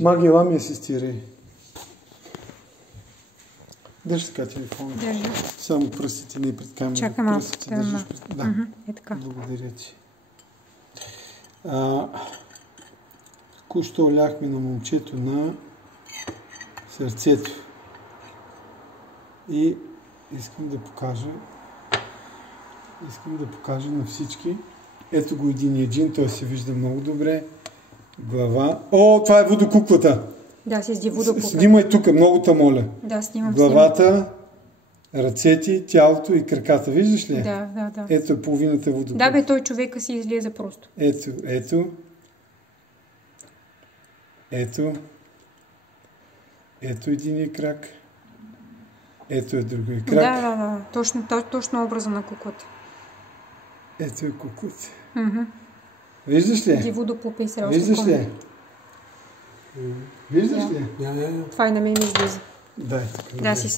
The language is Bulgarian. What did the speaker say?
Маги, ела ми асистирай. Държи така телефона. Държи. Само пръстите не пред камерата. Чакай малко. Да. Е така. Благодаря ти. Току-що ляхме на момчето на сърцето. И искам да покажа на всички. Ето го единия джин, той се вижда много добре. Глава. О, това е водокуклата! Да, си водокуклата. Снимай тук, много те моля. Да, снимам. Главата, ръцете, тялото и краката. Виждаш ли? Да. Ето е половината водокуклата. Да, бе, той човека си излиза просто. Ето. Ето единия крак. Ето е другия крак. Да. Точно образа на куклата. Ето е куклата. Виждаш ли? Водопупа и срещу. Виждаш ли? Виждаш ли? Това и на мен ми излиза. Дай. Да, си